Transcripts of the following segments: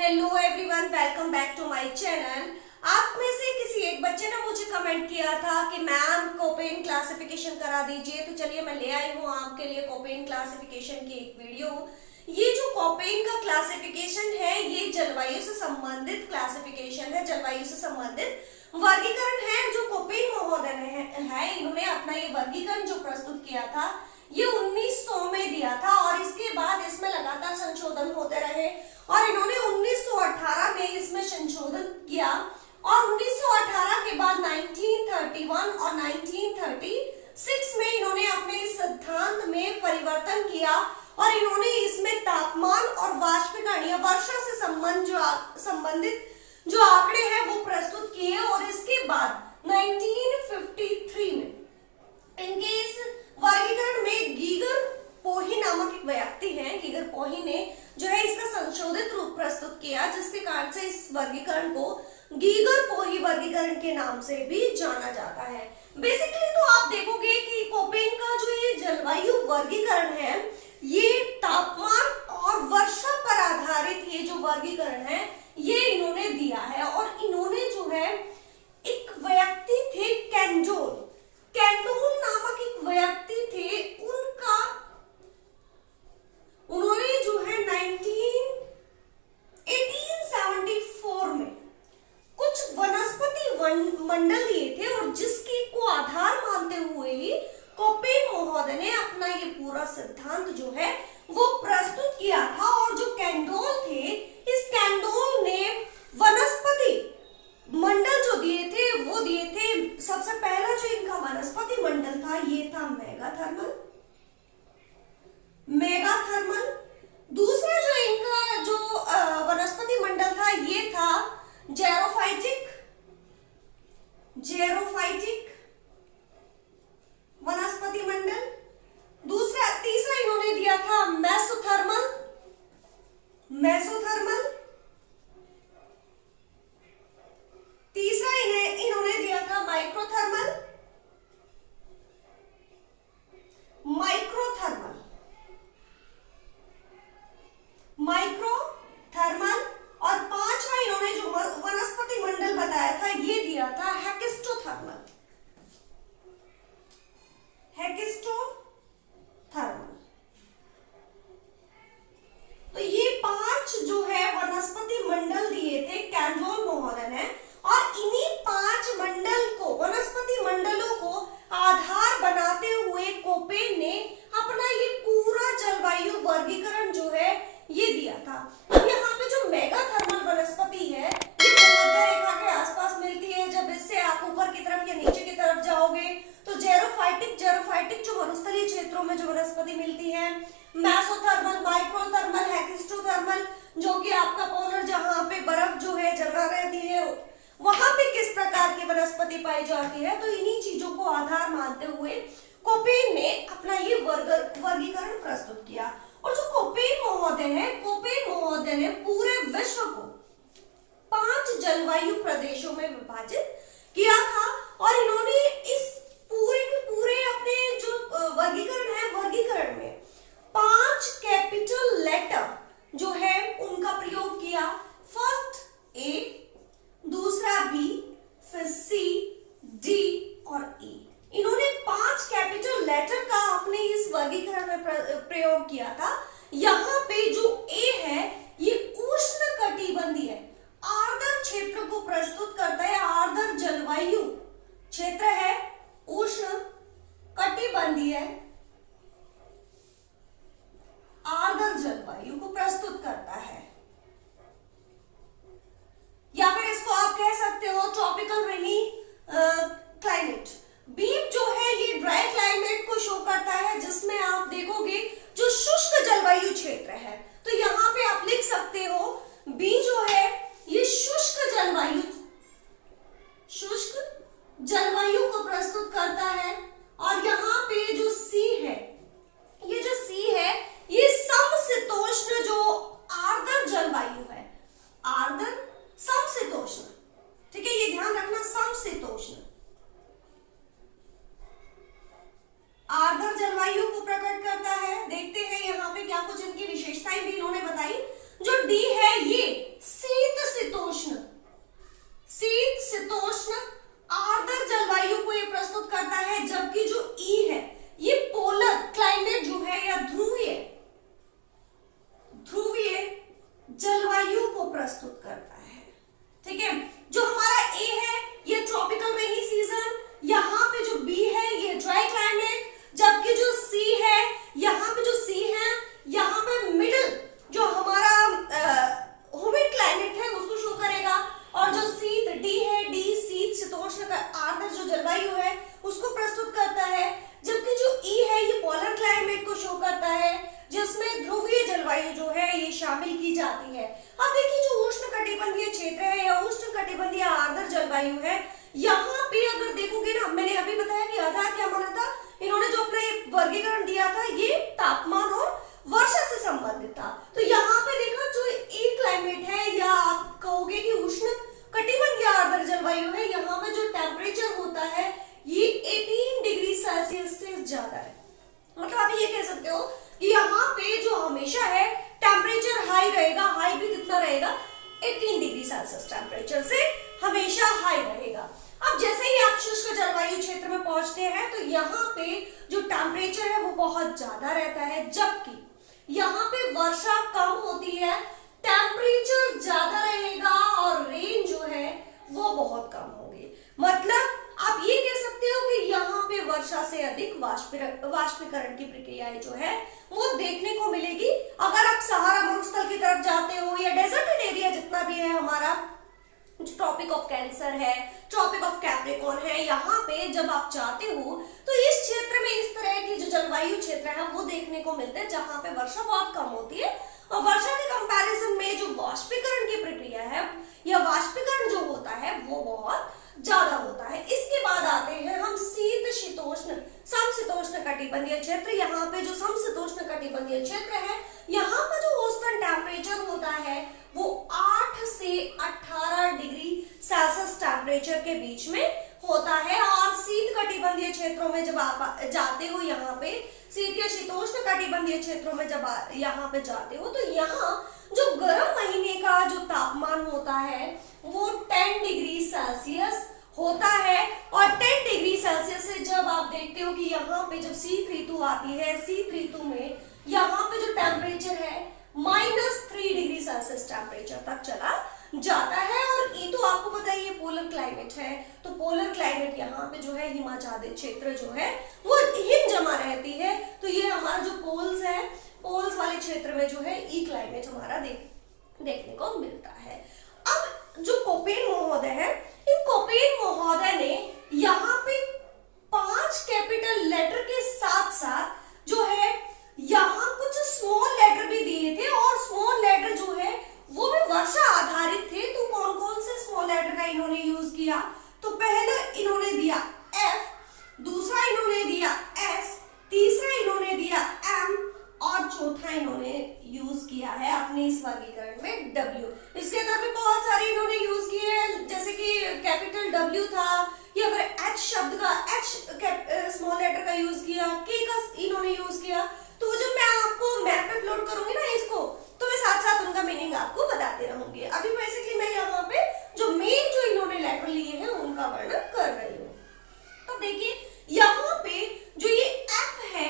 Hello everyone, welcome back to my channel. आप में से किसी एक बच्चे ने मुझे कमेंट किया था कि मैम कोपेन क्लासिफिकेशन करा दीजिए, तो चलिए मैं ले आई हूँ आपके लिए कोपेन क्लासिफिकेशन की एक वीडियो। ये जो कोपेन का क्लासिफिकेशन है ये जलवायु से संबंधित क्लासिफिकेशन है, जलवायु से संबंधित वर्गीकरण है जो कोपेन महोदय है। इन्होंने अपना ये वर्गीकरण जो प्रस्तुत किया था ये 1900 में दिया था और इसके बाद इसमें लगातार संशोधन होते रहे और इन्होंने 1918 में इसमें संशोधन किया और 1918 के बाद 1931 और 1936 में इन्होंने अपने इस सिद्धांत में परिवर्तन किया और इन्होंने इसमें तापमान और वाष्पीकरण या वर्षा से संबंधित जो आंकड़े हैं वो प्रस्तुत किए और इसके बाद 1953 में इनके इस वर्गीकरण में गीगर पोही नामक एक व्यक्ति है, गीगर पोही ने जो है इसका संशोधित रूप प्रस्तुत किया, जिसके कारण से इस वर्गीकरण को गीगर पोही वर्गीकरण के नाम से भी जाना जाता है। बेसिकली तो आप देखोगे कि कोपेन का जो ये जलवायु वर्गीकरण है ये तापमान और वर्षा पर आधारित ये जो वर्गीकरण है ये इन्होंने दिया है और इन्होंने जो है एक व्यक्ति थे कैंडोल नामक एक व्यक्ति थे, उन्होंने जो है 1874 में कुछ वनस्पति मंडल दिए थे और जिसके को आधार मानते हुए ही कोपेन महोदय ने अपना ये पूरा सिद्धांत जो है वो प्रस्तुत किया था। और जो कैंडोल थे, इस कैंडोल ने वनस्पति मंडल जो दिए थे वो दिए थे, सबसे पहला जो इनका वनस्पति मंडल था ये था मेगाथर्मल। दूसरा जो इनका जो वनस्पति मंडल था ये था जेरोफाइटिक वनस्पति मंडल। तीसरा इन्होंने दिया था मेसोथर्मल। तीसरा इन्होंने दिया था माइक्रोथर्मल। और पांचवा इन्होंने जो वनस्पति मंडल बताया था ये दिया था हेकिस्टोथर्मल। तो ये पांच जो है वनस्पति मंडल दिए थे कैंडोल महोदय ने और इन्हीं पांच वनस्पति मंडलों को आधार बनाते हुए कोपेन ने अपना ये पूरा जलवायु वर्गीकरण जो है ये दिया था। अब यहाँ पे जो मेगाथर्मल वनस्पति है ये भूमध्य रेखा के आसपास मिलती है। जब इससे आप ऊपर की तरफ या नीचे की तरफ जाओगे तो जेरोफाइटिक जो मरुस्थलीय क्षेत्रों में जो वनस्पति मिलती है, मेसोथर्मल, माइक्रोथर्मल, हेकिस्टोथर्मल जो कि आपका पोलर जहाँ पे बर्फ जो है जमा रहती है वहां पे किस प्रकार की वनस्पति पाई जाती है। तो इन्हीं चीजों को आधार मानते हुए कोपेन ने अपना ये वर्गीकरण प्रस्तुत किया। और जो कोपेन महोदय ने पूरे विश्व को 5 जलवायु प्रदेशों में विभाजित किया था और इन्होंने इस पूरे के पूरे अपने जो वर्गीकरण में 5 कैपिटल लेटर जो है उनका प्रयोग किया। फर्स्ट ए, दूसरा बी, फिर सी, डी और ई। इन्होंने 5 कैपिटल लेटर का अपने इस वर्गीकरण में प्रयोग किया था। यहाँ पे जो ए है ये उष्णकटिबंधीय आर्द्र क्षेत्र को प्रस्तुत करता है। आर्द्र जलवायु क्षेत्र है, उष्ण कटिबंधीय आर्द्र जलवायु को प्रस्तुत करता है, या फिर इसको आप कह सकते हो ट्रॉपिकल रेनी क्लाइमेट। बी जो है ये ड्राई क्लाइमेट को शो करता है, जिसमें आप देखोगे जो शुष्क जलवायु क्षेत्र है। तो यहाँ पे आप लिख सकते हो बी जो है ये शुष्क जलवायु को प्रस्तुत करता है। और यहाँ पे जो सी है ये समशीतोष्ण जो आर्द्र जलवायु है, आर्द्र समशीतोष्ण, ठीक है, ये ध्यान रखना, समशीतोष्ण आर्द्र जलवायु को प्रकट करता है। देखते हैं यहाँ पे क्या कुछ इनकी विशेषताएं भी इन्होंने बताई। जो डी है ये है। अब देखिए जो उष्ण कटिबंधीय क्षेत्र है या उष्ण कटिबंधीय आर्द्र जलवायु है, यहाँ पे अगर देखोगे ना, मैंने अभी बताया कि आधार क्या माना था, इन्होंने जो अपना ये वर्गीकरण दिया था ये तापमान और वर्षा से संबंधित था। तो यहाँ पे देखा जो ई क्लाइमेट है या आप कहोगे कि उष्ण कटिबंधीय आर्द्र जलवायु है, यहाँ पे जो टेम्परेचर होता है ये 18 डिग्री सेल्सियस से ज्यादा है। मतलब आप ये कह सकते हो कि यहाँ पे जो हमेशा है टेम्परेचर हाई रहेगा। हाई भी कितना रहेगा, 18 डिग्री सेल्सियस टेम्परेचर से हमेशा हाई रहेगा। अब जैसे ही आप शुष्क जलवायु क्षेत्र में पहुंचते हैं तो यहाँ पे जो टेम्परेचर है वो बहुत ज्यादा रहता है, जबकि यहाँ पे वर्षा कम होती है, टेम्परेचर ज्यादा रहेगा और रेन जो है वो बहुत कम होगी। मतलब आप ये कह सकते हो कि यहाँ पे वर्षा से अधिक वाष्पीकरण की प्रक्रियाएं जो है वो देखने को मिलेगी। अगर आप सहारा मरुस्थल की तरफ जाते हो या डेजर्टेड एरिया जितना भी है हमारा, ट्रॉपिक ऑफ कैंसर है, ट्रॉपिक ऑफ कैप्रिकॉर्न है, यहाँ पे जब आप जाते हो तो इस क्षेत्र में इस तरह की जो जलवायु क्षेत्र है वो देखने को मिलते हैं जहाँ पे वर्षा बहुत कम होती है और वर्षा के कंपैरिजन में जो वाष्पीकरण की प्रक्रिया है या वाष्पीकरण जो होता है वो बहुत ज्यादा होता है। इसके बाद आते हैं हम शीतोष्ण समशीतोष्ण कटिबंधीय क्षेत्र। यहाँ पे जो समशीतोष्ण कटिबंधीय क्षेत्र है यहाँ का जो औसतन टेम्परेचर होता है वो 8 से 18 डिग्री सेल्सियस टेम्परेचर के बीच में होता है। और शीत कटिबंधीय क्षेत्रों में जब आप जाते हो, यहाँ पे शीत या शीतोष्ण कटिबंधीय क्षेत्रों में जब यहाँ पे जाते हो तो यहाँ जो गर्म महीने का जो तापमान होता है वो 10 डिग्री सेल्सियस होता है। और 10 डिग्री सेल्सियस से जब आप देखते हो कि यहाँ पे जब शीत ऋतु आती है, शीत ऋतु में यहाँ पे जो टेम्परेचर है -3 डिग्री सेल्सियस टेम्परेचर तक चला जाता है। और ये तो आपको पता है ये पोलर क्लाइमेट है, तो पोलर क्लाइमेट यहाँ पे जो है हिमाच्छादित क्षेत्र जो है वो हिम जमा रहती है। तो ये हमारा जो पोल्स है, पोल्स वाले क्षेत्र में जो है ई क्लाइमेट हमारा देखने को मिलता है। अब जो कोपेन महोदय है, इन कोपेन महोदय ने यहाँ पे 5 कैपिटल लेटर के साथ साथ जो है यहाँ कुछ स्मॉल लेटर भी दिए थे और स्मॉल लेटर जो है वो भी वर्षा आधारित थे। तो कौन कौन से स्मॉल लेटर का इन्होंने यूज किया, तो पहले इन्होंने दिया F, दूसरा इन्होंने दिया S, तीसरा इन्होंने दिया M और चौथा इन्होंने यूज किया है अपने इस वर्गीकरण में W। इसके अंदर भी बहुत सारे इन्होंने यूज किए हैं, जैसे कि कैपिटल W था या फिर H शब्द का H स्मॉल लेटर का यूज किया, K का इन्होंने यूज किया। तो जब मैं आपको मैप पे प्लॉट करूंगी ना इसको, तो मैं साथ साथ उनका मीनिंग आपको बताते रहूंगी। अभी बेसिकली मैं यहाँ पे जो मेन जो इन्होंने लेटर लिए हैं उनका वर्णन कर रही हूँ। तो देखिए यहाँ पे जो ये F है,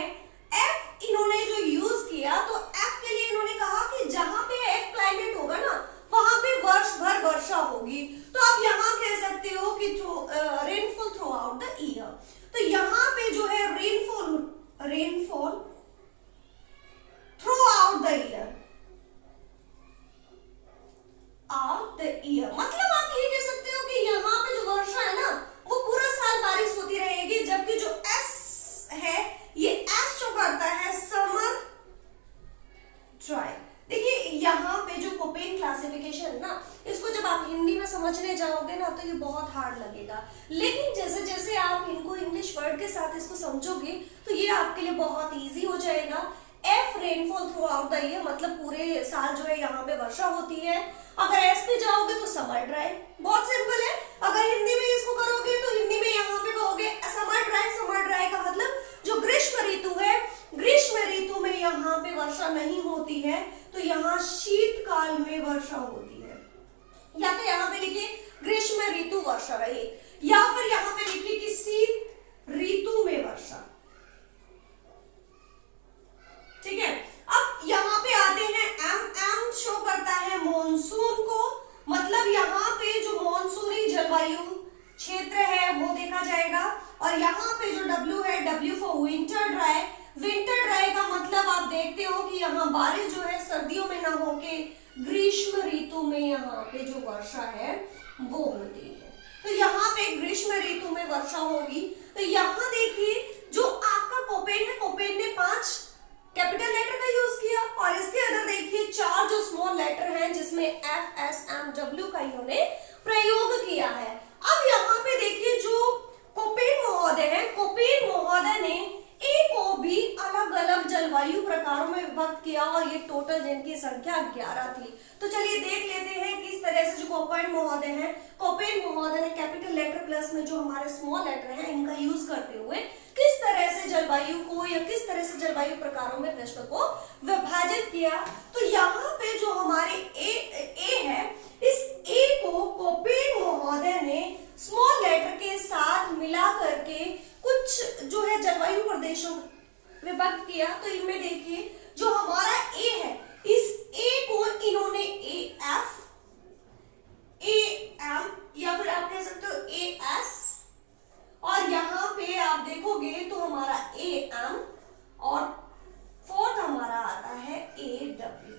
F इन्होंने जो यूज किया, तो F के लिए इन्होंने कहा कि जहां पे F क्लाइमेट होगा ना वहां पे वर्ष भर वर्षा होगी। तो आप यहाँ कह सकते हो कि rainfall through out the year. तो यहाँ पे जो है rainfall through out the year, मतलब आप ये कह सकते हो कि यहाँ पे जो वर्षा है ना वो पूरा साल बारिश होती रहेगी। जबकि जो S है, ये S जो करता है समर ड्राई। देखिए यहाँ पे जो कोपेन क्लासिफिकेशन है ना, इसको जब आप हिंदी में समझने जाओगे ना तो ये बहुत हार्ड लगेगा, लेकिन जैसे जैसे आप इनको इंग्लिश वर्ड के साथ इसको समझोगे तो ये आपके लिए बहुत इजी हो जाएगा। F rainfall through out the year, मतलब पूरे साल जो है यहाँ पे वर्षा होती है। अगर S पे जाओगे तो समर ड्राई, बहुत सिंपल है। अगर हिंदी में इसको करोगे तो हिंदी में यहाँ पे कहोगे समर ड्राई। समर ड्राई का मतलब जो ग्रीष्म ऋतु है, ग्रीष्म ऋतु में यहाँ पे वर्षा नहीं होती है, तो यहाँ शीतकाल में वर्षा होती है। या तो यहाँ पे लिखिए ग्रीष्म ऋतु वर्षा रही, या फिर यहाँ पे लिखिए कि शीत ऋतु में वर्षा। ठीक है, अब यहाँ पे आते हैं M शो करता है मॉनसून को, मतलब यहाँ पे जो मॉनसूनी जलवायु क्षेत्र है वो देखा जाएगा। और यहाँ पे जो W है, W for winter dry. Winter dry का मतलब आप देखते हो कि यहाँ बारिश जो है सर्दियों में ना होके ग्रीष्म ऋतु में यहाँ पे जो वर्षा है वो होती है। तो यहाँ पे ग्रीष्म ऋतु में वर्षा होगी। तो यहाँ देखिए जो आपका कोपेन है, कोपेन ने 5 कैपिटल लेटर का यूज किया। और इसके अंदर देखिए चार जो स्मॉल लेटर हैं जिसमें एफ एस एम डब्ल्यू का इन्होंने प्रयोग किया है। अब यहाँ पे देखिए जो कोपेन महोदय है, कोपेन महोदय ने ए को भी अलग अलग जलवायु प्रकारों में विभक्त किया और ये टोटल जिनकी संख्या 11 थी। तो चलिए देख लेते हैं किस तरह से जो कोपेन महोदय हैं, कोपेन महोदय ने कैपिटल लेटर प्लस में जो हमारे स्मॉल लेटर हैं इनका यूज करते हुए किस तरह से जलवायु को या किस तरह से जलवायु प्रकारों में विश्व को विभाजित किया। तो यहाँ पे जो हमारे ए है, इस ए को कोपेन महोदय ने स्मॉल लेटर के साथ मिला करके कुछ जो है जलवायु प्रदेशों विभक्त किया। तो इनमें देखिए जो हमारा ए है, इस ए को इन्होंने ए एफ, ए एम या फिर आप कह सकते हो ए एस, और यहाँ पे आप देखोगे तो हमारा ए एम और फोर्थ हमारा आता है ए डब्ल्यू।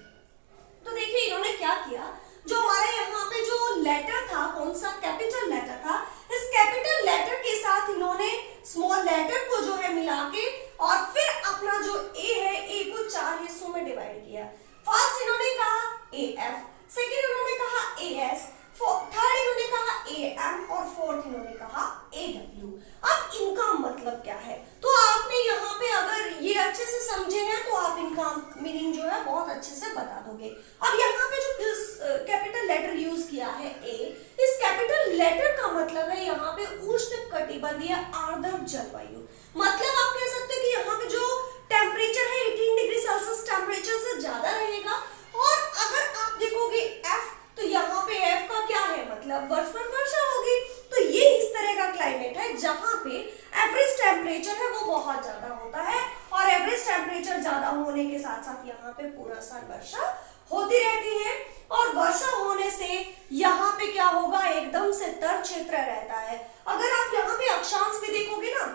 तो देखिए इन्होंने क्या किया, जो हमारे यहाँ पे जो लेटर था, कौन सा कैपिटल लेटर था, इस कैपिटल लेटर के साथ इन्होंने स्मॉल लेटर को जो है मिला के और फिर अपना जो ए है, ए को 4 हिस्सों में डिवाइड किया। फर्स्ट इन्होंने कहा ए एफ, सेकेंड इन्होंने कहा ए एस, थर्ड इन्होंने कहा ए एम और फोर्थ इन्होंने कहा ए डब्ल्यू। अब इनका मतलब क्या है, तो आपने यहाँ पे अगर ये अच्छे से समझे हैं तो आप इनका मीनिंग जो है बहुत अच्छे से बता दोगे। अब यहाँ पे जो कैपिटल लेटर यूज किया है ए, इस कैपिटल लेटर का मतलब है यहाँ पे उष्ण कटिबंधीय आर्द्र जलवायु। मतलब आप कह सकते हो कि यहाँ पे जो टेम्परेचर है 18 डिग्री सेल्सियस टेम्परेचर से ज्यादा रहेगा। और अगर आप देखोगे एफ, तो यहाँ पे एफ का क्या है, मतलब वर्ष पर वर्षा होगी। तो ये इस तरह का क्लाइमेट है जहाँ पे एवरेज टेम्परेचर है वो बहुत ज्यादा होता है और एवरेज टेम्परेचर ज्यादा होने के साथ साथ यहाँ पे पूरा साल वर्षा होती रहती है। और वर्षा होने से यहाँ पे क्या होगा, एकदम से तर क्षेत्र रहता है। अगर आप यहाँ पे अक्षांश भी देखोगे ना,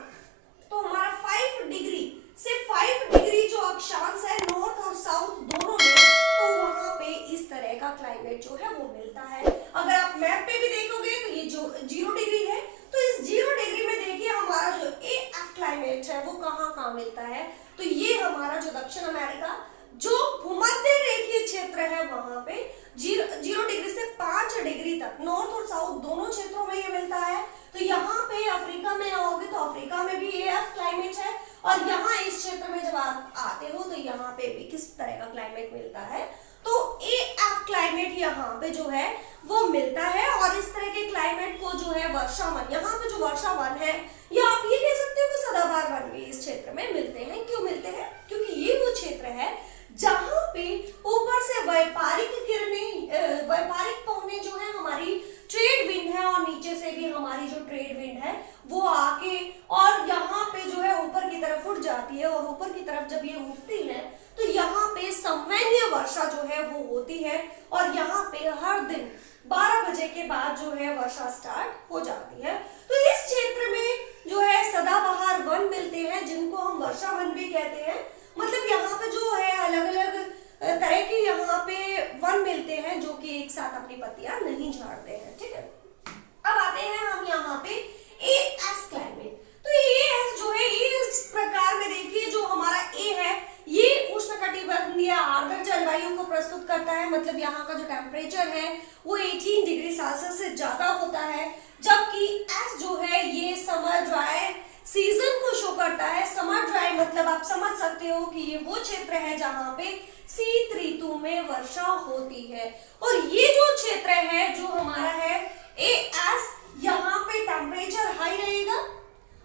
तो हमारा 5 डिग्री से 5 डिग्री जो अक्षांश है नॉर्थ और साउथ दोनों में, तो वहां पे इस तरह का क्लाइमेट जो है वो मिलता है। अगर आप मैप पे भी देखोगे तो ये जो 0 डिग्री है, तो इस 0 डिग्री में देखिए हमारा जो ए एफ क्लाइमेट है वो कहाँ मिलता है। तो ये हमारा जो दक्षिण अमेरिका जो भूमध्य रेखीय क्षेत्र है वहां पे 0 डिग्री से 5 डिग्री तक नॉर्थ और साउथ दोनों क्षेत्रों में ये मिलता है। तो यहाँ पे अफ्रीका में आओगे तो अफ्रीका में भी एफ क्लाइमेट है, और यहाँ इस क्षेत्र में जब आप आते हो तो यहाँ पे भी किस तरह का क्लाइमेट मिलता है, तो ए एफ क्लाइमेट यहाँ पे जो है वो मिलता है। और इस तरह के क्लाइमेट को जो है वर्षावन, यहाँ पे जो वर्षावन है या आप ये कह सकते हो कि सदाबहार वन भी इस क्षेत्र में मिलते हैं। क्यों मिलते हैं, क्योंकि ये वो क्षेत्र है जहाँ पे ऊपर से वैपारिक किरणें, वैपारिक पवनें जो है हमारी ट्रेड विंड है, और नीचे से भी हमारी जो ट्रेड विंड है वो आके और यहाँ पे जो है ऊपर की तरफ उड़ जाती है। और ऊपर की तरफ जब ये उठती है तो यहाँ पे संवैन्य वर्षा जो है वो होती है, और यहाँ पे हर दिन 12 बजे के बाद जो है वर्षा स्टार्ट हो जाती है। तो इस क्षेत्र में जो है सदाबहार वन मिलते हैं जिनको हम वर्षा वन भी कहते हैं। मतलब यहाँ पे जो है अलग अलग तरह के यहाँ पे वन मिलते हैं जो कि एक साथ अपनी पत्तियां नहीं झाड़ते हैं। ठीक है, अब आते हैं हम यहाँ पे ए एस क्लाइमेट। तो ए एस जो है इस प्रकार में देखिए जो हमारा ए है ये उष्णकटिबंधीय आर्द्र जलवायु को प्रस्तुत करता है। मतलब यहाँ का जो टेम्परेचर है वो 18 डिग्री सेल्सियस से ज्यादा होता है, जबकि एस जो है ये समर ड्राई सीजन को शो करता है। समर ड्राई मतलब आप समझ सकते हो कि ये वो क्षेत्र है जहाँ पे शीत ऋतु में वर्षा होती है। और ये जो क्षेत्र है जो हमारा है ए एस, यहाँ पे टेम्परेचर हाई रहेगा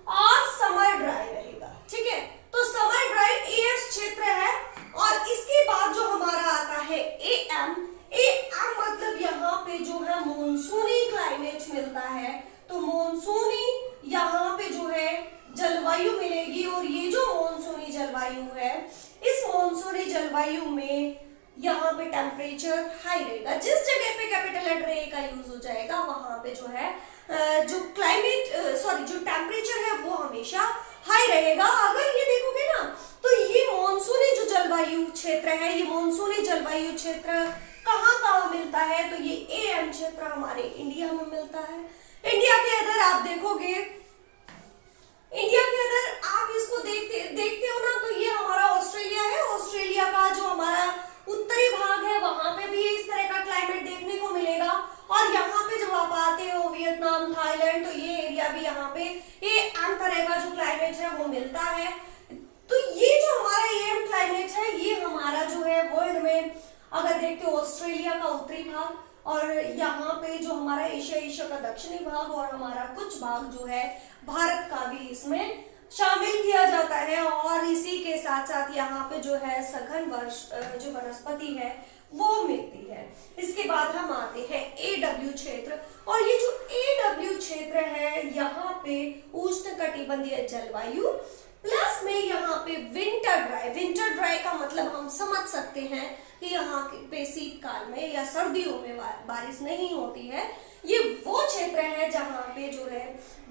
और समर ड्राई रहेगा। ठीक है, तो समर ड्राई ए एस क्षेत्र है। और इसके बाद जो हमारा आता है ए एम, ए एम मतलब यहाँ पे जो है मॉनसूनी क्लाइमेट मिलता है। तो मॉनसूनी यहाँ पे जो है जलवायु मिलेगी, और ये जो मॉनसूनी जलवायु है इस मॉनसूनी जलवायु में यहाँ पे टेम्परेचर हाई रहेगा। जिस जगह पे कैपिटल लेटर ए का यूज हो जाएगा वहां पे जो है जो क्लाइमेट जो टेम्परेचर है वो हमेशा हाई रहेगा। अगर ये देखोगे ना तो ये मॉनसूनी जो जलवायु क्षेत्र है, ये मॉनसूनी जलवायु क्षेत्र कहाँ मिलता है, तो ये ए एम क्षेत्र हमारे इंडिया में मिलता है। इंडिया के अंदर आप देखोगे, इंडिया के अंदर आप इसको देखते हो ना, तो ये हमारा ऑस्ट्रेलिया है का जो हमारा उत्तरी भाग है वहां पे भी इस तरह का क्लाइमेट देखने को मिलेगा। और यहाँ पे जब आप आते हो वियतनाम, थाईलैंड, तो ये एरिया भी यहाँ पे ये आम तरह का जो क्लाइमेट है वो मिलता है। तो ये जो हमारा ये क्लाइमेट है ये हमारा जो है वर्ल्ड में अगर देखते हो ऑस्ट्रेलिया का उत्तरी भाग और यहाँ पे जो हमारा एशिया का दक्षिणी भाग और हमारा कुछ भाग जो है भारत का भी इसमें शामिल किया जाता है। और इसी के साथ साथ यहाँ पे जो है सघन वर्ष जो वनस्पति है वो मिलती है। इसके बाद हम आते हैं AW क्षेत्र, और ये जो AW क्षेत्र है यहाँ पे उष्णकटिबंधीय जलवायु प्लस में यहाँ पे विंटर ड्राई का मतलब हम समझ सकते हैं कि यहाँ पे शीतकाल में या सर्दियों में बारिश नहीं होती है। ये वो क्षेत्र है जहाँ पे जो है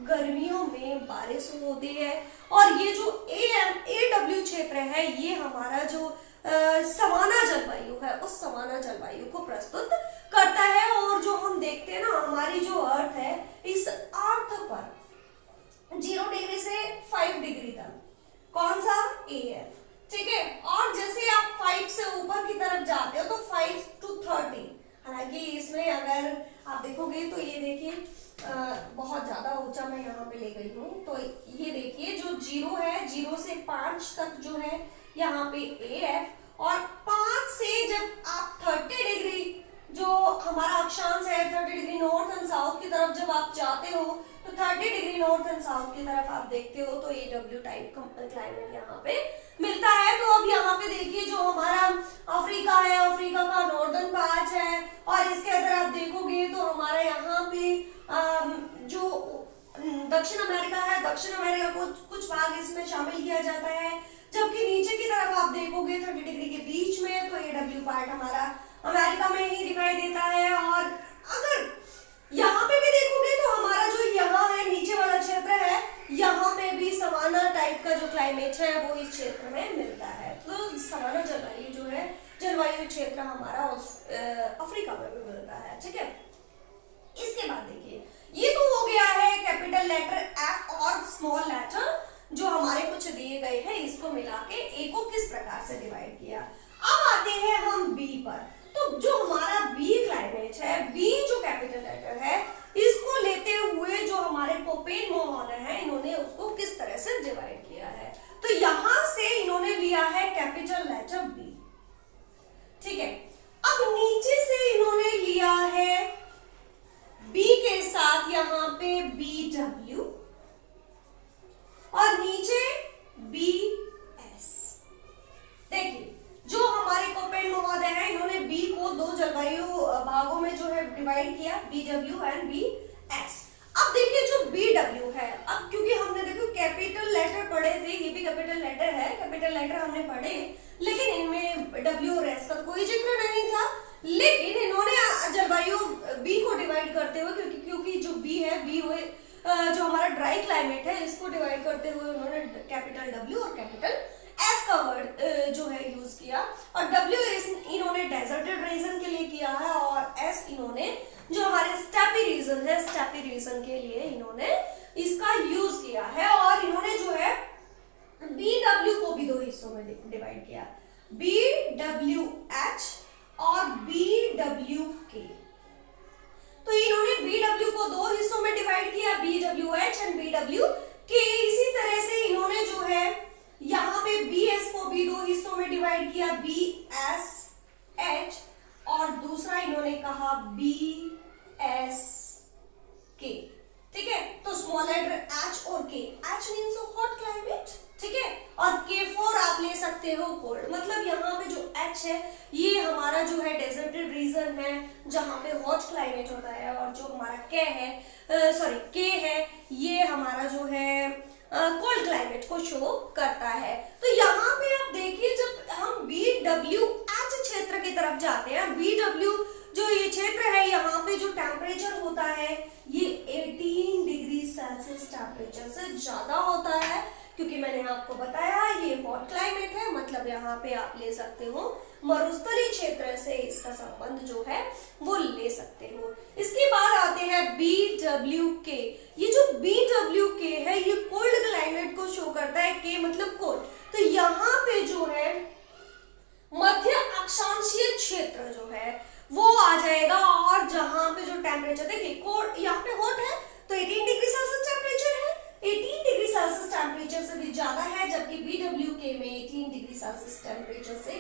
गर्मियों में बारिश होती है। और ये जो AW क्षेत्र है ये हमारा जो सवाना जलवायु है उस सवाना जलवायु को प्रस्तुत करता है। और जो हम देखते हैं ना हमारी जो अर्थ है इस अर्थ पर 0 डिग्री से 5 डिग्री तक कौन सा AF, ठीक है। और जैसे आप 5 से ऊपर की तरफ जाते हो तो 5 to 30, हालांकि इसमें अगर आप देखोगे तो ये देखिए बहुत ज्यादा ऊंचा मैं यहाँ पे ले गई हूँ। तो ये देखिए जो 0 है 0 से 5 तक जो है यहाँ पे AF, और 5 से जब आप 30 डिग्री जो हमारा अक्षांश है 30 डिग्री नॉर्थ एंड साउथ की तरफ जब आप जाते हो तो 30 डिग्री नॉर्थ एंड साउथ की तरफ आप देखते हो तो AW टाइप क्लाइमेट यहाँ पे मिलता है। तो अब यहाँ पे देखिए जो हमारा अफ्रीका है, अफ्रीका का नॉर्दर्न पैच है, और इसके अंदर आप देखोगे तो हमारा यहाँ पे जो दक्षिण अमेरिका है, दक्षिण अमेरिका को कुछ भाग इसमें शामिल किया जाता है। जबकि नीचे की तरफ आप देखोगे 30 डिग्री के बीच में तो AW पार्ट हमारा अमेरिका में ही दिखाई देता है। और अगर यहाँ पे भी देखोगे तो हमारा जो यहाँ है नीचे वाला क्षेत्र है यहाँ पे भी सवाना टाइप का जो क्लाइमेट है वो इस क्षेत्र में मिलता है। तो सवाना जलवायु जो है जलवायु क्षेत्र हमारा अफ्रीका में भी मिलता है, ठीक है। इसके बाद देखिए ये तो हो गया है कैपिटल लेटर F और स्मॉल लेटर जो हमारे कुछ दिए गए हैं, इसको मिला के A को किस प्रकार से डिवाइड किया। अब आते हैं हम B पर। तो जो हमारा B क्लाइमेट है, B जो कैपिटल लेटर है, इसको लेते हुए जो हमारे कोपेन मोहन है इन्होंने उसको किस तरह से डिवाइड किया है। तो यहां से इन्होंने लिया है कैपिटल लेटर B, ठीक है। अब नीचे से इन्होंने लिया है B के साथ यहाँ पे BW और नीचे BS। देखिए जो हमारे कोपेन महोदय हैं इन्होंने B को दो जलवायु भागों में जो है डिवाइड किया, BW एंड BS। अब देखिए जो BW है, अब क्योंकि हमने देखो कैपिटल लेटर पढ़े थे, ये भी कैपिटल लेटर है, कैपिटल लेटर हमने पढ़े, लेकिन इनमें W और S का कोई जिक्र नहीं था। लेकिन इन्होंने जलवायु B को डिवाइड करते हुए क्योंकि जो B है, B हुए जो हमारा ड्राई क्लाइमेट है, इसको डिवाइड करते हुए उन्होंने कैपिटल W और कैपिटल S का वर्ड जो है यूज किया। और W इन्होंने डेजर्टेड रीजन के लिए किया है और S इन्होंने जो हमारे स्टेपी रीजन है, स्टेपी रीजन के लिए इन्होंने इसका यूज किया है। और इन्होंने जो है BW को भी दो हिस्सों में डिवाइड किया, BWH और BWK। तो इन्होंने BW को दो हिस्सों में डिवाइड किया, BWH एंड BWK। इसी तरह से इन्होंने जो है यहाँ पे BS को भी दो हिस्सों में डिवाइड किया, BSH, और दूसरा इन्होंने कहा BSK, ठीक है। तो स्मॉल लेटर H और K, H means hot climate, ठीक है, और K4 आप ले सकते हो कोल्ड। मतलब यहाँ पे जो H है ये हमारा जो है डेजर्टेड रीजन है जहाँ पे हॉट क्लाइमेट होता है, और जो हमारा K है ये हमारा जो है कोल्ड क्लाइमेट को शो करता है। तो यहाँ पे आप देखिए जब हम BWH क्षेत्र की तरफ जाते हैं, BW जो ये क्षेत्र है यहाँ पे जो टेम्परेचर होता है ये 18 डिग्री सेल्सियस टेम्परेचर से ज्यादा होता है, क्योंकि मैंने आपको बताया ये हॉट क्लाइमेट है। मतलब यहाँ पे आप ले सकते हो मरुस्थलीय क्षेत्र से इसका संबंध जो है वो ले सकते हो। इसके बाद आते हैं BWK। ये जो BWK है ये कोल्ड क्लाइमेट को शो करता है, K मतलब कोल्ड। तो यहाँ पे जो है मध्य अक्षांशीय क्षेत्र जो है वो आ जाएगा, और जहां पे जो टेम्परेचर देखिए यहाँ पे हॉट है तो 18 डिग्री सेल्सियस टेम्परेचर है, 18 डिग्री सेल्सियस टेम्परेचर से भी ज्यादा है, जबकि BWK में 18 डिग्री सेल्सियस टेम्परेचर से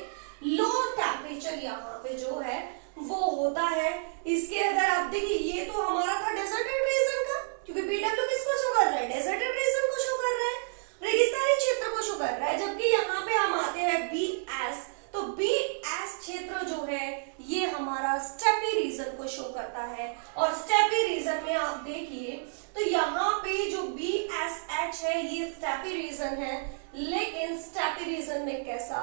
लो टेम्परेचर यहाँ पे जो है वो होता है। इसके अगर आप देखिए ये तो हमारा था डेजर्टेड रीजन का, क्योंकि BW किसको शो कर रहा है, डेजर्टेड रीजन को शो कर रहा है, रेगिस्तानी क्षेत्र को शो कर रहा है। जबकि यहाँ पे हम आते हैं BS, तो BS क्षेत्र जो है ये हमारा स्टेपी रीजन को शो करता है, और स्टेपी रीजन में आप देखिए तो यहाँ पे जो BSH है ये स्टेपी रीजन है, लेकिन स्टेपी रीजन में कैसा,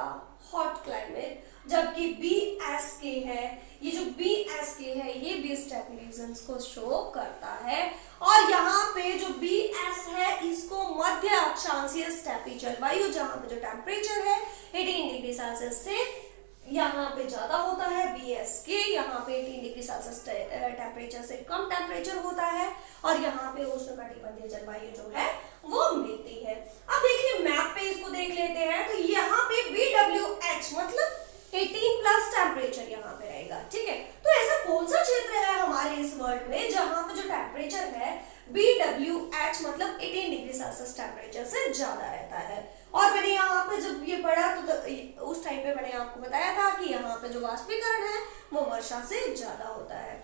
हॉट क्लाइमेट, जबकि BSK है, ये जो BSK है ये भी स्टेपी रीजन्स को शो करता है। और यहाँ पे जो BS है इसको मध्य अक्षांशीय स्टेपी जलवायु, जहाँ पे जो टेम्परेचर है 18 डिग्री सेल्सियस से यहाँ पे ज्यादा होता है, BSK यहाँ पे 18 डिग्री सेल्सियस टेम्परेचर से कम टेम्परेचर होता है, और यहाँ पे उष्णकटिबंधीय जलवायु जो है वो मिलती है। अब देखिए मैप पे इसको देख लेते हैं, तो यहाँ पे BWH मतलब 18 प्लस टेम्परेचर यहाँ पे रहेगा, ठीक है। तो ऐसा कौन सा क्षेत्र है हमारे इस वर्ल्ड में जहाँ पे जो टेम्परेचर है BWH मतलब 18 डिग्री सेल्सियस टेम्परेचर से ज्यादा रहता है। और मैंने यहाँ पे जब ये पढ़ा तो उस टाइम पे मैंने आपको बताया था कि यहाँ पे जो वाष्पीकरण है वो वर्षा से ज्यादा होता है।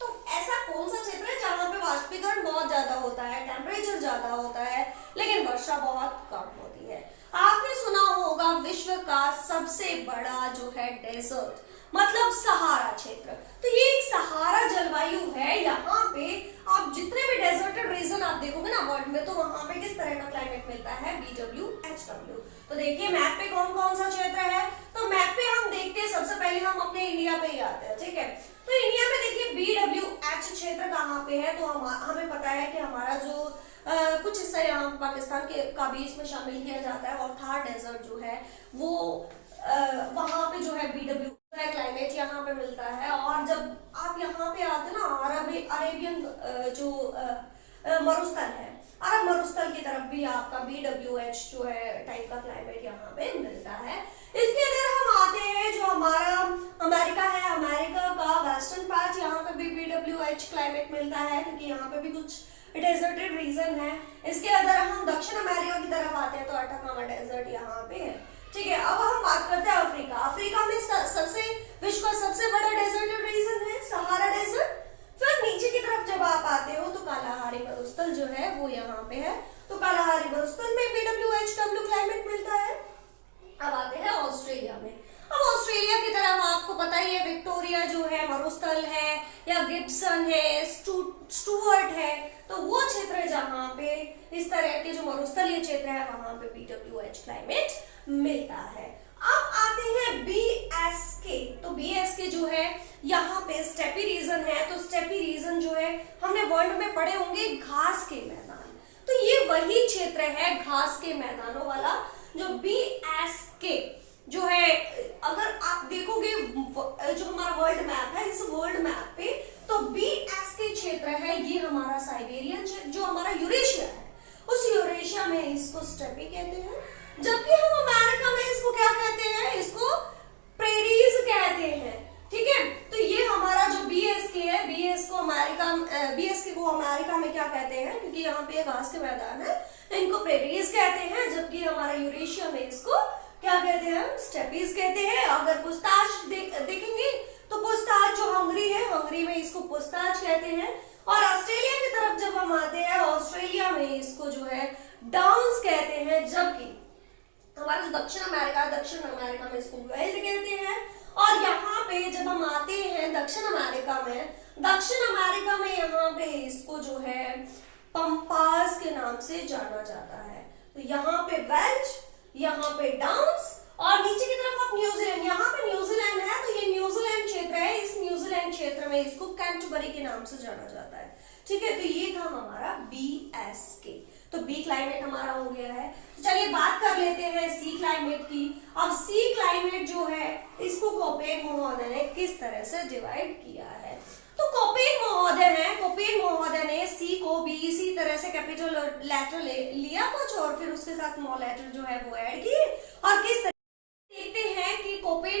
तो ऐसा कौन सा क्षेत्र है जहाँ पे वाष्पीकरण बहुत ज्यादा होता है, टेम्परेचर ज्यादा होता है, लेकिन वर्षा बहुत कम होती है। आपने सुना होगा विश्व का सबसे बड़ा जो है डेजर्ट मतलब सहारा क्षेत्र, तो ये एक सहारा जलवायु है। यहाँ पे आप जितने भी डेजर्टेड रीजन आप देखोगे ना वर्ल्ड में, तो वहां पे किस तरह का क्लाइमेट मिलता है, BWHW। तो देखिए मैप पे कौन कौन सा क्षेत्र है, तो मैप पे हम देखते हैं सबसे पहले हम अपने इंडिया पे ही आते हैं, ठीक है। तो इंडिया में देखिए BWH क्षेत्र कहाँ पे है, तो हमें पता है कि हमारा जो कुछ हिस्सा यहाँ पाकिस्तान के का भी इसमें शामिल किया जाता है, और थार डेजर्ट जो है वो वहां पे जो है BW क्लाइमेट यहाँ पे मिलता है। और जब आप यहाँ पे आते हैं ना अरेबियन जो मरुस्थल है, अरब मरुस्थल की तरफ भी आपका BWH जो है टाइप का क्लाइमेट यहाँ पे मिलता है। इसके अंदर हम आते हैं जो हमारा अमेरिका है, अमेरिका का वेस्टर्न पार्ट, यहाँ पे भी BWH क्लाइमेट मिलता है, क्योंकि यहाँ पे भी कुछ डेजर्टेड रीजन है। इसके अंदर हम दक्षिण अमेरिका की तरफ आते हैं तो अटकामा डेजर्ट यहाँ पे है, ठीक है। अब हम बात करते हैं अफ्रीका। अफ्रीका में सबसे विश्व का सबसे बड़ा डेजर्टेड रीजन है सहारा डेजर्ट। फिर नीचे की तरफ जब आप आते हो तो कालाहारी मरुस्थल जो है वो यहाँ पे है, तो कालाहारी मरुस्थल में BWHW क्लाइमेट मिलता है। अब आते हैं ऑस्ट्रेलिया में। अब ऑस्ट्रेलिया की तरफ आपको पता ही है विक्टोरिया जो है मरुस्थल है, या गिब्सन है, स्टुअर्ट है, तो वो क्षेत्र है जहाँ पे इस तरह के जो मरुस्थलीय क्षेत्र है वहां पे BWH क्लाइमेट मिलता है। अब आते हैं BSK। तो BSK जो है यहाँ पे स्टेपी रीजन है, तो स्टेपी रीजन जो है हमने वर्ल्ड में पढ़े होंगे घास के मैदान, तो ये वही क्षेत्र है घास के मैदानों वाला जो BSK जो है। अगर आप देखोगे जो हमारा वर्ल्ड मैप है, इस वर्ल्ड मैप पे तो BSK क्षेत्र है ये हमारा साइबेरियन क्षेत्र जो हमारा यूरेशिया है, उस यूरेशिया में इसको स्टेपी कहते हैं। जबकि हम अमेरिका में इसको क्या कहते हैं, इसको प्रेरीज कहते हैं, ठीक है। तो ये हमारा जो BSK है, BSK को अमेरिका में क्या कहते हैं, क्योंकि यहाँ पे घास के मैदान है, इनको प्रेरीज कहते हैं। जबकि हमारा यूरेशिया में इसको क्या कहते हैं, स्टेपीज कहते हैं। अगर पूछताछ देखेंगे तो पूछताछ जो हंगरी है, हंगरी में इसको पूछताछ कहते हैं। और ऑस्ट्रेलिया की तरफ जब हम आते हैं, ऑस्ट्रेलिया में इसको जो है डाउन्स कहते हैं। जबकि हमारा जो दक्षिण अमेरिका में इसको वेल्ड कहते हैं। और यहाँ पे जब हम आते हैं दक्षिण अमेरिका में यहाँ पे इसको जो है पंपास के नाम से जाना जाता है। तो यहाँ पे वेल्ड, यहाँ पे डाउन्स, और नीचे की तरफ आप न्यूजीलैंड, यहाँ पे न्यूजीलैंड है तो ये न्यूजीलैंड क्षेत्र है, इस न्यूजीलैंड क्षेत्र में इसको कैंटरबरी के नाम से जाना जाता है, ठीक है। तो ये था हमारा BSK। तो B क्लाइमेट हमारा हो गया है। तो चलिए बात कर लेते हैं C क्लाइमेट की। अब C क्लाइमेट जो है इसको कोपेन महोदय ने किस तरह से डिवाइड किया है, तो कोपेन महोदय ने C को भी इसी तरह से कैपिटल लेटर लिया कुछ, और फिर उसके साथ स्मॉल लेटर जो है वो ऐड किए, और किस देखते हैं कि कोपेन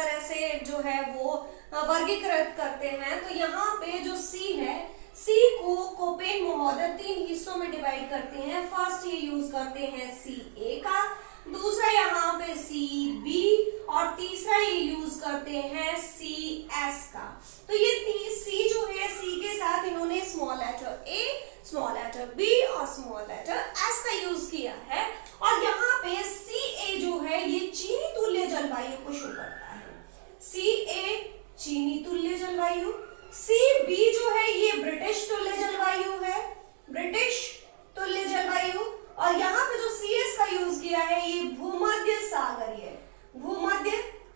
तरह से जो है वो वर्गीकृत करते हैं। तो यहाँ पे जो सी है, सी को कोपेन महोदय 3 हिस्सों में डिवाइड करते हैं। फर्स्ट ये यूज करते हैं सी ए का, दूसरा यहाँ पे सी बी, और तीसरा ये यूज करते हैं सी एस का। तो ये सी जो है, सी के साथ इन्होंने small letter A, small letter B और स्मॉल लेटर एस का यूज किया है। और यहाँ पे सी ए जो है ये चीनी तुल्य जलवायु को शो करता है। सी ए चीनी तुल्य जलवायु, सी बी जो है ये ब्रिटिश तुल्य जलवायु है, ब्रिटिश तुल्य जलवायु। और यहाँ पे जो सी एस का यूज किया है ये भूमध्य सागरीय, भूमध्य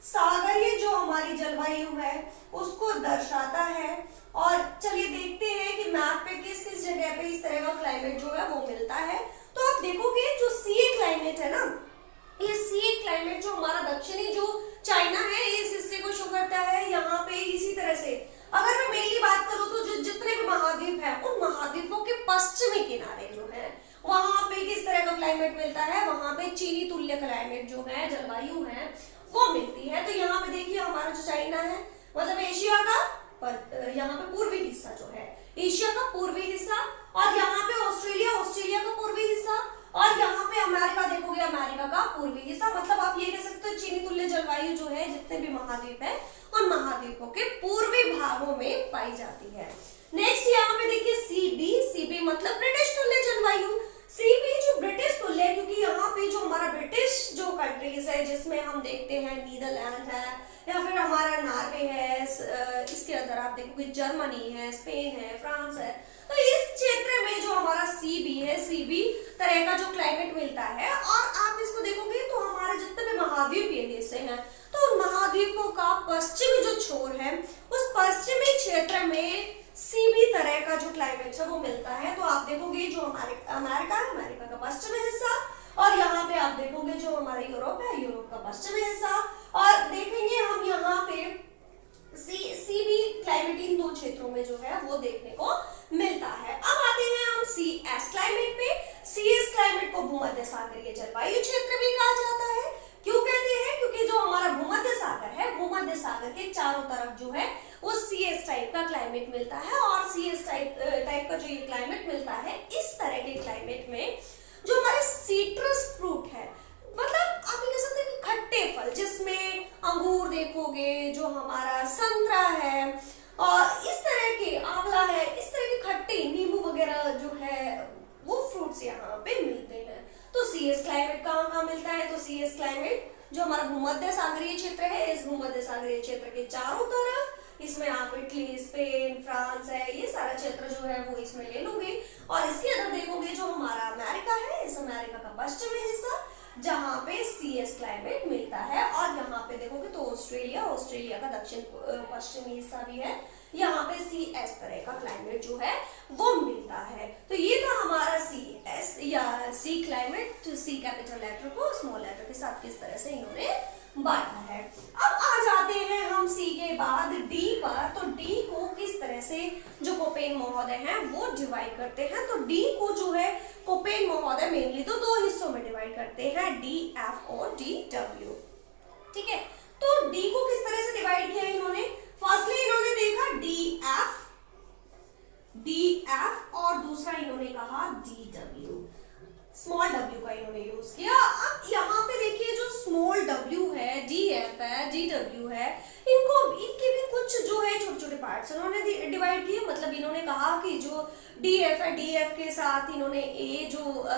सागरीय जो हमारी जलवायु है उसको दर्शाता है। और चलिए देखते हैं कि मैप पे किस किस जगह पे इस तरह का क्लाइमेट जो है वो मिलता है। तो आप देखोगे जो सी ए क्लाइमेट है ना, ये सी ए क्लाइमेट जो हमारा दक्षिणी जो चाइना है इस हिस्से को शो करता है। यहाँ पे इसी तरह से अगर मैं मेनली बात करूँ तो जो जितने भी महाद्वीप है उन महाद्वीपों के पश्चिमी किनारे जो है वहां पे किस तरह का क्लाइमेट मिलता है, वहां पे चीनी तुल्य क्लाइमेट जो है, जलवायु है वो मिलती है। तो यहाँ पे देखिए हमारा जो चाइना है मतलब एशिया का यहाँ पे पूर्वी हिस्सा जो है, एशिया का पूर्वी हिस्सा, और यहाँ पे ऑस्ट्रेलिया, ऑस्ट्रेलिया का पूर्वी हिस्सा, और यहाँ पे अमेरिका देखोगे, अमेरिका का पूर्वी हिस्सा। मतलब आप ये कह सकते हो चीनी तुल्य जलवायु जो है जितने भी महाद्वीप है उन महाद्वीपों के पूर्वी भागों में पाई जाती है। नेक्स्ट यहाँ पे देखिए सीबी, सीबी मतलब ब्रिटिश तुल्य जलवायु। सीबी जो ब्रिटिश तुल्य, क्योंकि यहाँ पे जो हमारा ब्रिटिश जो कंट्रीज है जिसमें हम देखते हैं नीदरलैंड है या फिर हमारा नॉर्वे है, इसके अंदर आप देखोगे जर्मनी है, स्पेन है, फ्रांस है। तो इस क्षेत्र में जो हमारा सीबी है, सीबी तरह का जो क्लाइमेट मिलता है। और आप इसको देखोगे तो हमारे जितने भी महाद्वीप ये हिस्से हैं तो उन महाद्वीपों का पश्चिमी जो छोर है उस पश्चिमी क्षेत्र में सीबी तरह का जो क्लाइमेट है वो मिलता है। तो आप देखोगे जो हमारे अमेरिका है, अमेरिका का पश्चिमी हिस्सा, और यहाँ पे आप देखोगे जो हमारा यूरोप है, यूरोप का पश्चिमी हिस्सा। और देखेंगे हम यहाँ पे सीबी क्लाइमेट इन दो क्षेत्रों में जो है वो देखने को मिलता है। अब आते हैं हम सी एस क्लाइमेट पे। सी एस क्लाइमेट को भूमध्य सागरीय जलवायु क्षेत्र भी कहा जाता है। क्यों कहते हैं? क्योंकि जो हमारा भूमध्य सागर है, भूमध्य सागर के चारों तरफ जो है वो सी एस टाइप का क्लाइमेट मिलता है। और सी एस टाइप का जो ये क्लाइमेट मिलता है, इस तरह के क्लाइमेट में जो हमारे सीट्रस फ्रूट है, मतलब आप ये कह सकते हैं कि खट्टे फल, जिसमें अंगूर देखोगे, जो हमारा संतरा है और इस तरह के आंवला है, इस तरह के खट्टे नींबू वगैरह जो है वो फ्रूट्स यहाँ पे मिलते हैं। तो सी एस क्लाइमेट कहाँ मिलता है? तो सी एस क्लाइमेट जो हमारा भूमध्य सागरीय क्षेत्र है, इस भूमध्य सागरीय क्षेत्र के चारों तरफ, इसमें आप इटली, स्पेन, फ्रांस है, ये सारा क्षेत्र जो है वो इसमें ले लोगे। और इसके अंदर देखोगे जो हमारा अमेरिका है, इस अमेरिका का पश्चिमी हिस्सा जहाँ पे सी एस क्लाइमेट मिलता है। और यहाँ पे देखोगे तो ऑस्ट्रेलिया, ऑस्ट्रेलिया का दक्षिण पश्चिमी हिस्सा भी है, यहाँ पे सी एस तरह का क्लाइमेट जो है वो मिलता है। तो ये था हमारा सी एस या सी क्लाइमेट, सी कैपिटल लेटर को स्मॉल लेटर के साथ किस तरह से इन्होंने बांटा है। अब आ जाते हैं हम सी के बाद डी पर। तो डी को किस तरह से जो कोपेन महोदय हैं वो डिवाइड करते हैं। तो डी को जो है कोपेन महोदय मेनली तो दो हिस्सों में डिवाइड करते हैं, डी एफ और डी डब्ल्यू। ठीक है, तो डी को किस तरह से डिवाइड किया इन्होंने? फर्स्टली इन्होंने देखा डी एफ और दूसरा इन्होंने कहा डी डब्ल्यू, स्मॉल डब्ल्यू का इन्होंने यूज किया। अब यहाँ पे देखिए जो स्मॉल डब्ल्यू है, डी एफ है, डी डब्ल्यू है, इनके भी कुछ जो है छोटे छोटे पार्ट्स इन्होंने डिवाइड किए। मतलब इन्होंने कहा कि जो डी एफ है, डी एफ के साथ इन्होंने ए जो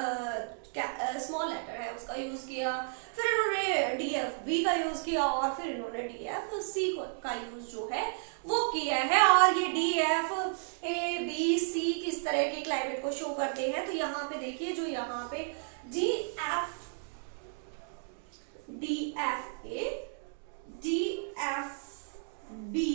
स्मॉल लेटर है उसका यूज किया, फिर इन्होंने डी एफ बी का यूज किया और फिर इन्होंने डी एफ सी का यूज जो है वो किया है। और ये D F A B C किस तरह के क्लाइमेट को शो करते हैं? तो यहाँ पे देखिए जो यहाँ पे D F A, D F B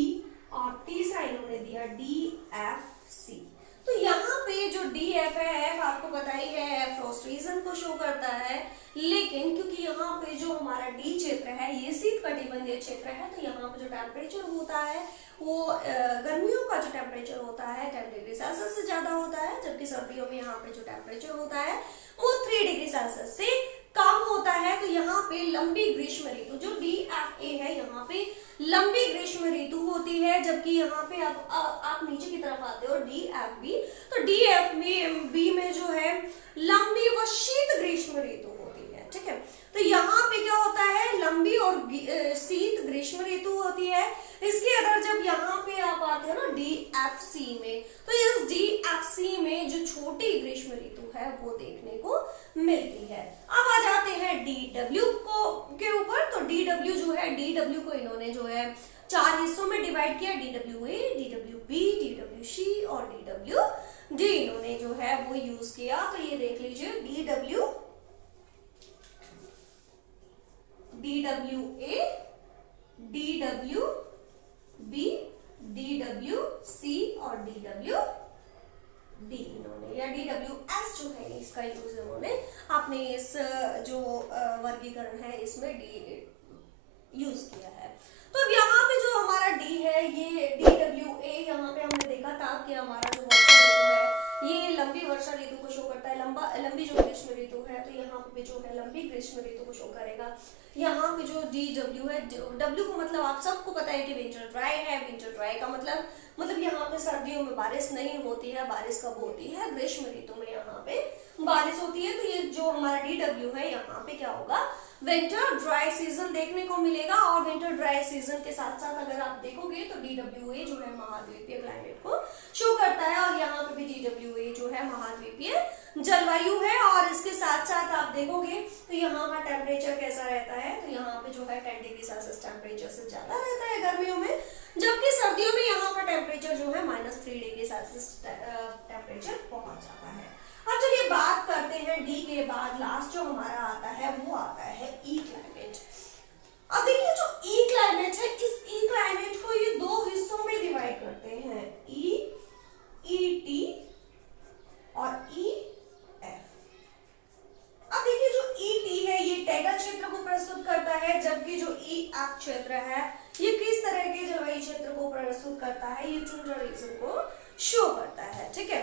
और तीसरा इन्होंने दिया डी एफ सी। तो यहाँ पे जो डी एफ है, एफ आपको पता ही है, एफ फ्रॉस्ट रीजन को शो करता है। लेकिन क्योंकि यहाँ पे जो हमारा डी क्षेत्र है ये शीतकटिबंधीय क्षेत्र है, तो यहाँ पे जो टेम्परेचर होता है वो गर्मियों का जो टेम्परेचर होता है 10 डिग्री सेल्सियस से ज्यादा होता है, जबकि सर्दियों में यहाँ पे जो टेम्परेचर होता है वो 3 डिग्री सेल्सियस से कम होता है तो यहाँ पे लंबी ग्रीष्म ऋतु जो DFA है यहाँ पे लंबी ग्रीष्म ऋतु होती है, जबकि यहाँ पे आप नीचे की तरफ आते हो DFB, तो DFB में जो है लंबी व शीत ग्रीष्म ऋतु होती है। ठीक है, तो यहाँ पे क्या होता है, लंबी और शीत ग्रीष्म ऋतु होती है। इसके अगर जब यहाँ पे आप आते हो ना DFC में, तो इस DFC में जो छोटी ग्रीष्म ऋतु है वो देखने को मिलती है। अब आ जाते हैं DW के ऊपर। तो DW जो है, DW को इन्होंने जो है 4 हिस्सों में डिवाइड किया, DWA, DWB, DWC और DWD इन्होंने जो है वो यूज किया। तो ये देख लीजिए DWA, DWB, DWC और DWD इन्होंने, या DWS जो है इसका यूज इन्होंने आपने इस जो वर्गीकरण है इसमें यूज किया है। तो अब यहाँ पे जो हमारा D है, ये DWA, यहाँ पे हमने देखा था कि हमारा जो वर्षा ऋतु है ये लंबी वर्षा ऋतु को शो करता है, लंबी जो ग्रीष्म ऋतु है तो यहाँ पे जो है लंबी ग्रीष्म ऋतु को शो करेगा। यहाँ पे जो DW है, W को मतलब आप सबको पता है कि विंटर ड्राई है। विंटर ड्राई का मतलब यहाँ पे सर्दियों में बारिश नहीं होती है। बारिश कब होती है, ग्रीष्म ऋतु में यहाँ पे बारिश होती है। तो ये जो हमारा DW है यहाँ पे क्या होगा, विंटर ड्राई सीजन देखने को मिलेगा। और विंटर ड्राई सीजन के साथ साथ अगर आप देखोगे तो DWA जो है महाद्वीपीय क्लाइमेट को शो करता है, और यहाँ पे भी DWA जो है महाद्वीपीय जलवायु है। और इसके साथ साथ आप देखोगे तो यहाँ का टेम्परेचर कैसा रहता है, तो यहाँ पे जो है 10 डिग्री सेल्सियस टेम्परेचर से ज्यादा रहता है गर्मियों में, जबकि सर्दियों में यहाँ का टेम्परेचर जो है -3 डिग्री सेल्सियस टेम्परेचर पहुंच जाता है। अब चलिए बात करते हैं D के बाद लास्ट जो हमारा आता है वो आता है E क्लाइमेट। अब देखिए जो E क्लाइमेट है, इस E क्लाइमेट को ये 2 हिस्सों में डिवाइड करते हैं, ET और EF। अब देखिए जो ET है ये टैगा क्षेत्र को प्रस्तुत करता है, जबकि जो EF क्षेत्र है ये किस तरह के जलवायु क्षेत्र को प्रस्तुत करता है, ये टुंड्रा रीजन को शो करता है। ठीक है,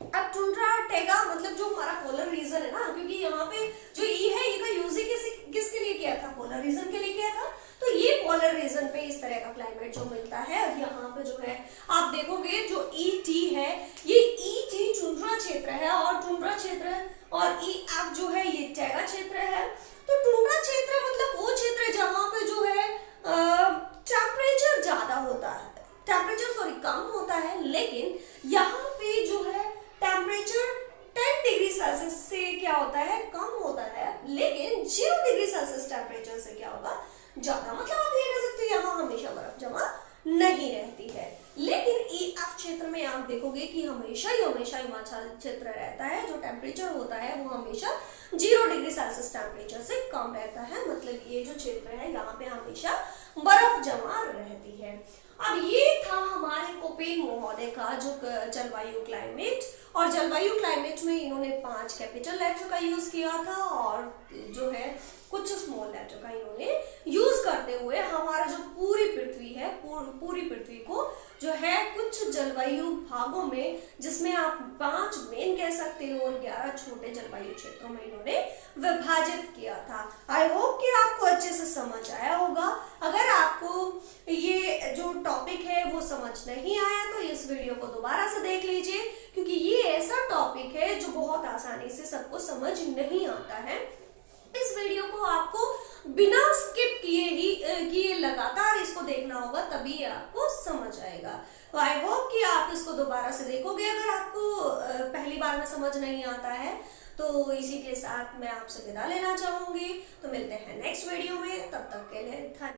अब टुंड्रा टैगा मतलब जो हमारा पोलर रीजन है ना, क्योंकि यहाँ पे जो ई है इसका यूज ही किसके लिए किया था, पोलर रीजन के लिए किया था। तो ये पोलर रीजन पे इस तरह का क्लाइमेट जो मिलता है। और यहाँ पे जो है आप देखोगे जो ET है, ये ET टुंड्रा क्षेत्र है, और टुंड्रा क्षेत्र और EF जो है ये टैगा क्षेत्र है। तो टुंड्रा क्षेत्र मतलब वो क्षेत्र जहाँ पे जो है टेम्परेचर ज्यादा होता है, कम होता है, लेकिन यहाँ पे जो है टेम्परेचर 10 डिग्री सेल्सियस से क्या होता है, कम होता है, लेकिन 0 डिग्री सेल्सियस टेम्परेचर से क्या होगा, ज्यादा। मतलब आप ये कह सकते हो यहाँ हमेशा बर्फ जमा नहीं रहती है। लेकिन EF क्षेत्र में आप देखोगे कि हमेशा हिमाचल क्षेत्र रहता है, जो टेम्परेचर होता है वो हमेशा 0 डिग्री सेल्सियस टेम्परेचर से कम रहता है। मतलब ये जो क्षेत्र है यहाँ पे हमेशा बर्फ जमा रहती है। अब ये था हमारे कोपेन महोदय का जो जलवायु क्लाइमेट, और जलवायु क्लाइमेट में इन्होंने 5 कैपिटल लेटर का यूज किया था, और जो है कुछ स्मॉल लेटर का इन्होंने यूज करते हुए हमारा जो पूरी पृथ्वी है, पूरी पृथ्वी को जो है कुछ जलवायु भागों में, जिसमें आप 5 मेन कह सकते हो और 11 छोटे जलवायु क्षेत्रों में इन्होंने विभाजित किया था। आई होप कि आपको अच्छे से समझ आया होगा। अगर आपको ये जो टॉपिक है वो समझ नहीं आया तो इस वीडियो को दोबारा से देख लीजिए, क्योंकि ये ऐसा टॉपिक है जो बहुत आसानी से सबको समझ नहीं आता है। इस वीडियो को आपको बिना स्किप किए लगातार इसको देखना होगा, तभी आपको समझ आएगा। तो आई होप कि आप इसको दोबारा से देखोगे। अगर आपको पहली बार में समझ नहीं आता है तो इसी के साथ मैं आपसे विदा लेना चाहूंगी। तो मिलते हैं नेक्स्ट वीडियो में, तब तक के लिए धन्यवाद।